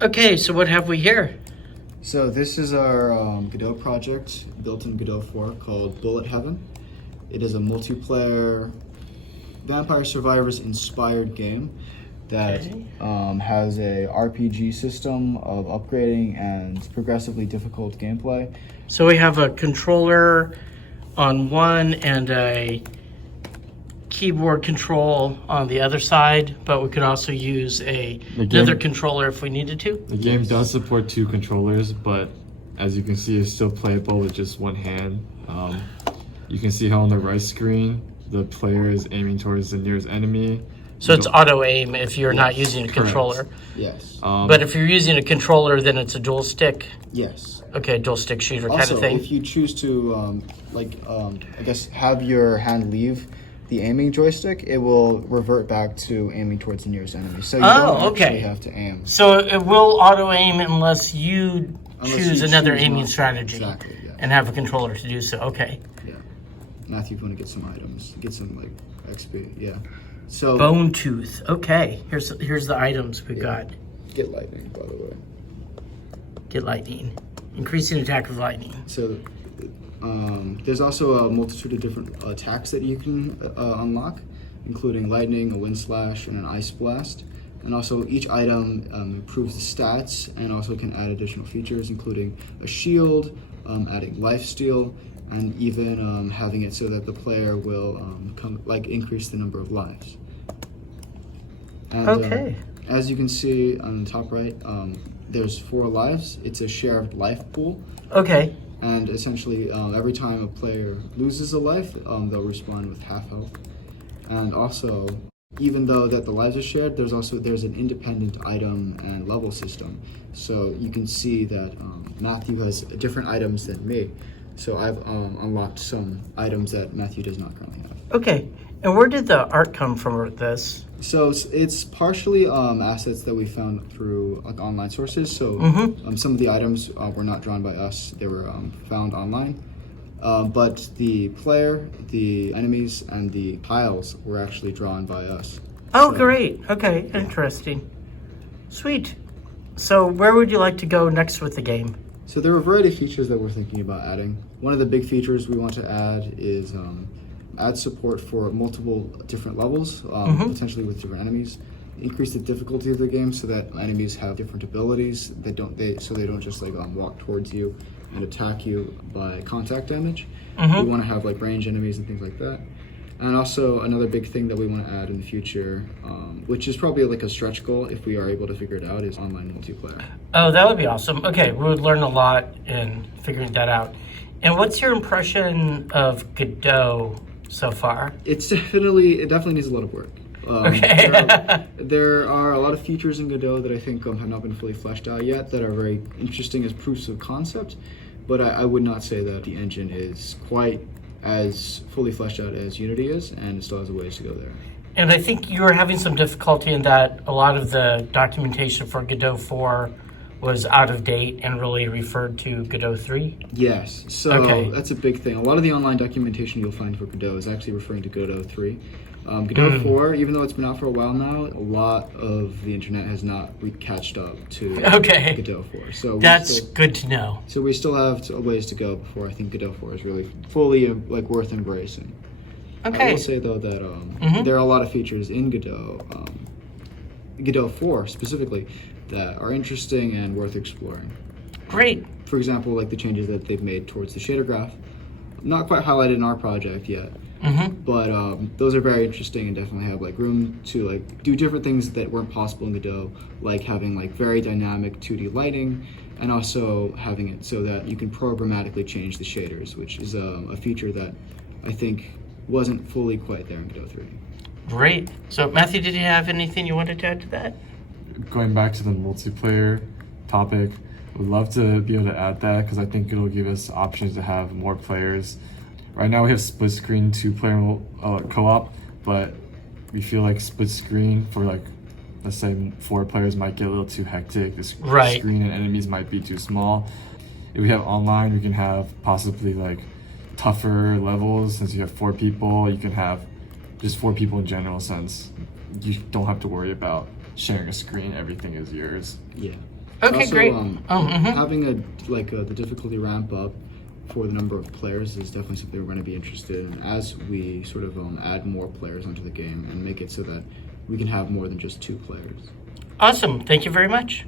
Okay, so what have we here? So this is our Godot project built in Godot 4 called Bullet Heaven. It is a multiplayer Vampire Survivors inspired game that has a RPG system of upgrading and progressively difficult gameplay. So we have a controller on one and a keyboard control on the other side, but we could also use another controller if we needed to. The game does support 2 controllers, but as you can see, it's still playable with just one hand. You can see how on the right screen, the player is aiming towards the nearest enemy. So it's auto aim if you're not using a controller. Yes. But if you're using a controller, then it's a dual stick. Yes. Okay, dual stick shooter Also, kind of thing. if you choose to, I guess, have your hand leave the aiming joystick, it will revert back to aiming towards the nearest enemy. So you don't actually have to aim. So it will auto aim unless you choose another aiming strategy and have a controller to do so. Okay. Yeah. Matthew, if you want to get some items, get some like XP. Yeah. So Bone tooth. Okay. Here's the items we got. Get lightning, by the way. Get lightning. Increasing attack with lightning. So there's also a multitude of different attacks that you can unlock, including lightning, a wind slash, and an ice blast. And also each item improves the stats and also can add additional features, including a shield, adding lifesteal, and even having it so that the player will increase the number of lives. And, as you can see on the top right, there's 4 lives. It's a shared life pool. Okay. And essentially, every time a player loses a life, they'll respawn with half health. And also, even though that the lives are shared, there's an independent item and level system. So you can see that Matthew has different items than me. So I've unlocked some items that Matthew does not currently have. Okay. And where did the art come from with this? So it's partially assets that we found through online sources. So some of the items were not drawn by us; they were found online. But the player, the enemies, and the tiles were actually drawn by us. Oh, great! Okay, interesting, sweet. So where would you like to go next with the game? So there are a variety of features that we're thinking about adding. One of the big features we want to add is add support for multiple different levels, potentially with different enemies. Increase the difficulty of the game so that enemies have different abilities. So they don't just walk towards you and attack you by contact damage. We want to have range enemies and things like that. And also another big thing that we want to add in the future, which is probably a stretch goal if we are able to figure it out, is online multiplayer. Oh, that would be awesome. Okay, we would learn a lot in figuring that out. And what's your impression of Godot so far? It definitely needs a lot of work. There are a lot of features in Godot that I think have not been fully fleshed out yet that are very interesting as proofs of concept, but I would not say that the engine is quite as fully fleshed out as Unity is, and it still has a ways to go there. And I think you were having some difficulty in that a lot of the documentation for Godot 4 was out of date and really referred to Godot 3? Yes, so that's a big thing. A lot of the online documentation you'll find for Godot is actually referring to Godot 3. Godot 4, even though it's been out for a while now, a lot of the internet has not catched up to Godot 4. So that's good to know. So we still have a ways to go before I think Godot 4 is really fully worth embracing. I will say though that there are a lot of features in Godot, Godot 4 specifically, that are interesting and worth exploring. Great. For example, the changes that they've made towards the shader graph. Not quite highlighted in our project yet, but those are very interesting and definitely have room to do different things that weren't possible in Godot, like having very dynamic 2D lighting, and also having it so that you can programmatically change the shaders, which is a feature that I think wasn't fully quite there in Godot 3. Great. So Matthew, did you have anything you wanted to add to that? Going back to the multiplayer topic, we'd love to be able to add that because I think it'll give us options to have more players. Right now we have split screen 2-player co-op, but we feel like split screen for let's say 4 players might get a little too hectic. The screen and enemies might be too small. If we have online, we can have possibly tougher levels. Since you have 4 people, you can have just 4 people in general, since you don't have to worry about sharing a screen, everything is yours. Yeah. Okay, Also, great. Having the difficulty ramp up for the number of players is definitely something we're going to be interested in as we sort of add more players onto the game and make it so that we can have more than just 2 players. Awesome. Thank you very much.